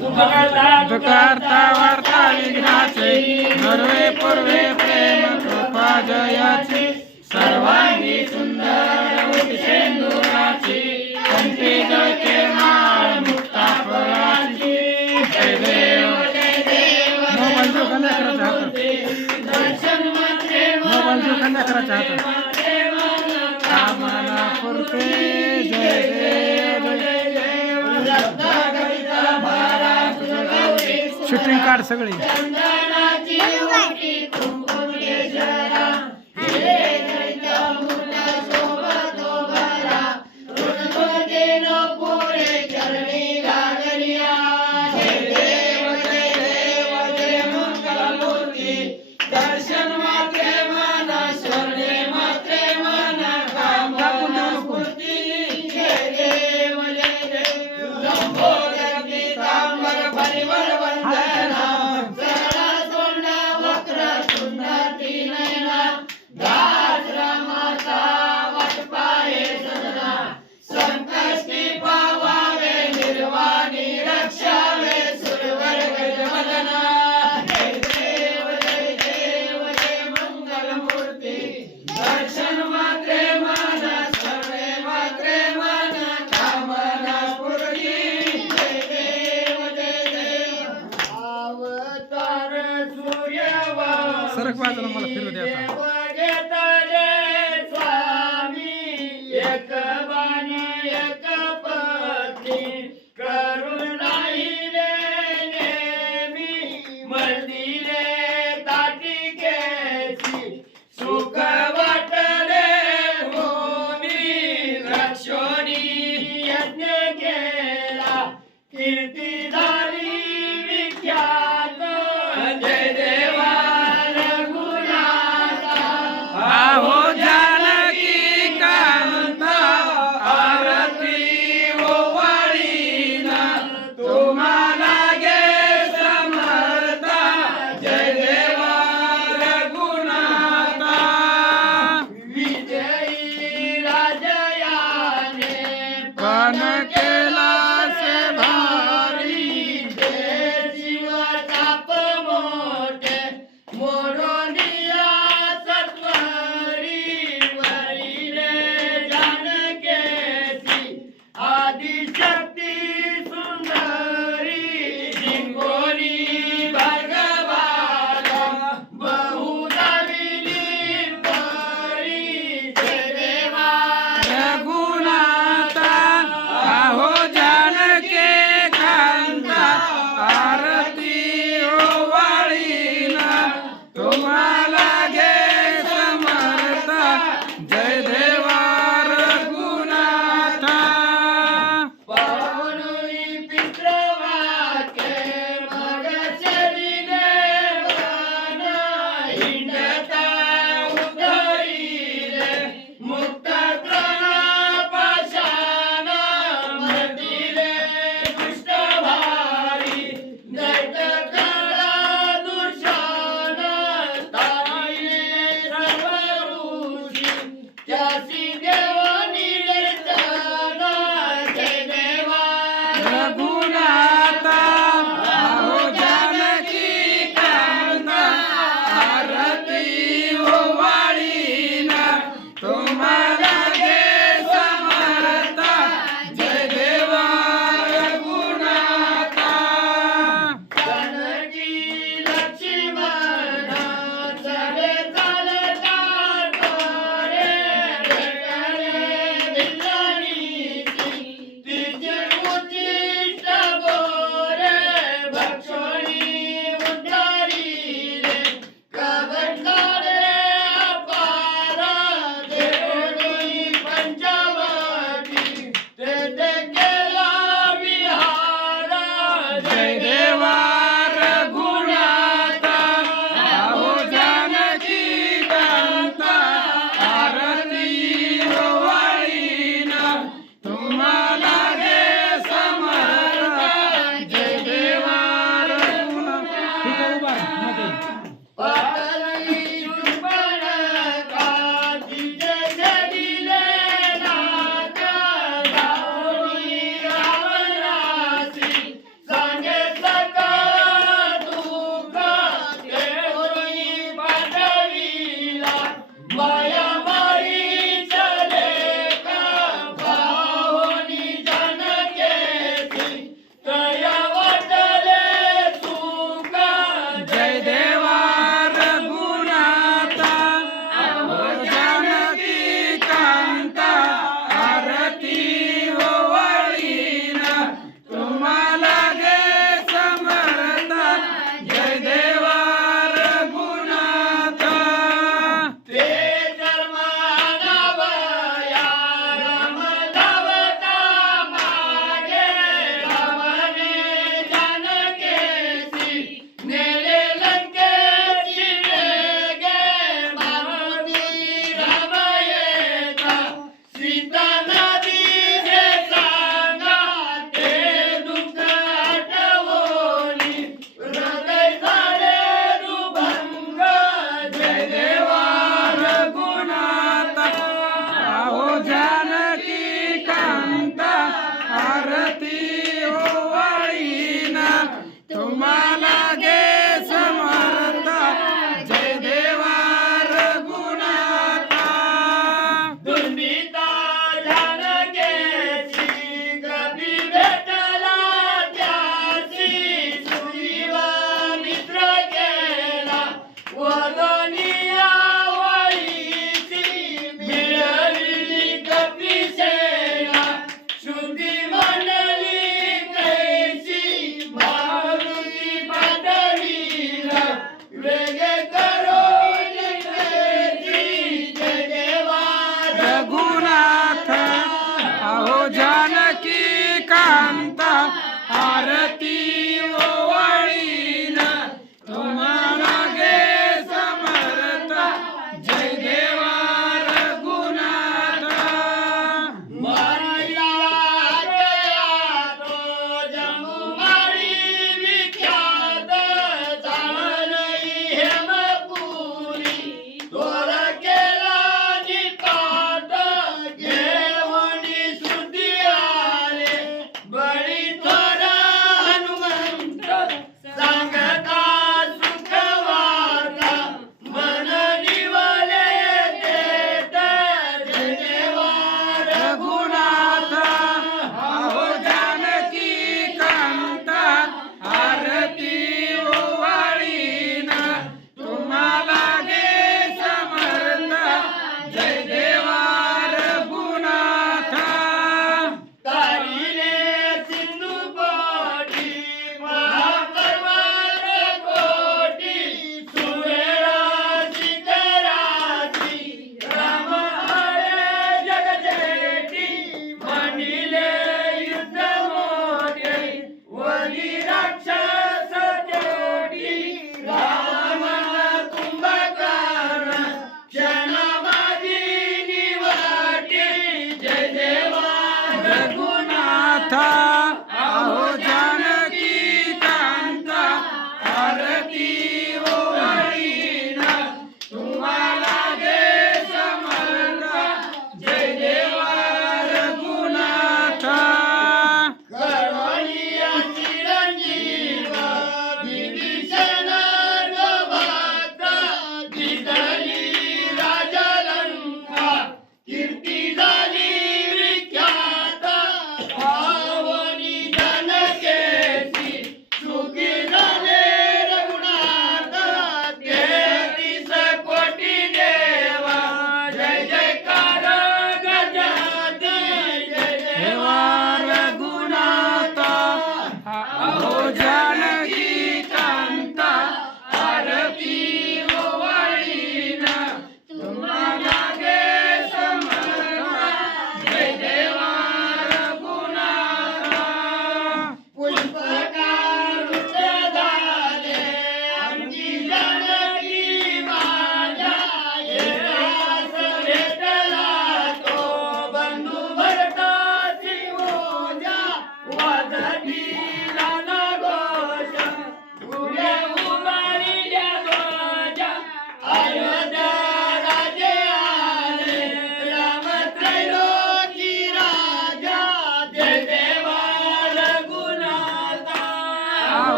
दुकारता वार्ता विघ्नाचे. नरवे पूर्वे प्रेम कृपा जयाची. सर्वांगी सुंदर उदिशेंदुराची कंठी जळके माळ मुक्ता फळाची. जय देव मोबाईल जो खंदा करायचा हातात मोबाईल जो खंदा करायचा शूटिंग काढ सगळे. सरक बाजूला मला फिरू द्या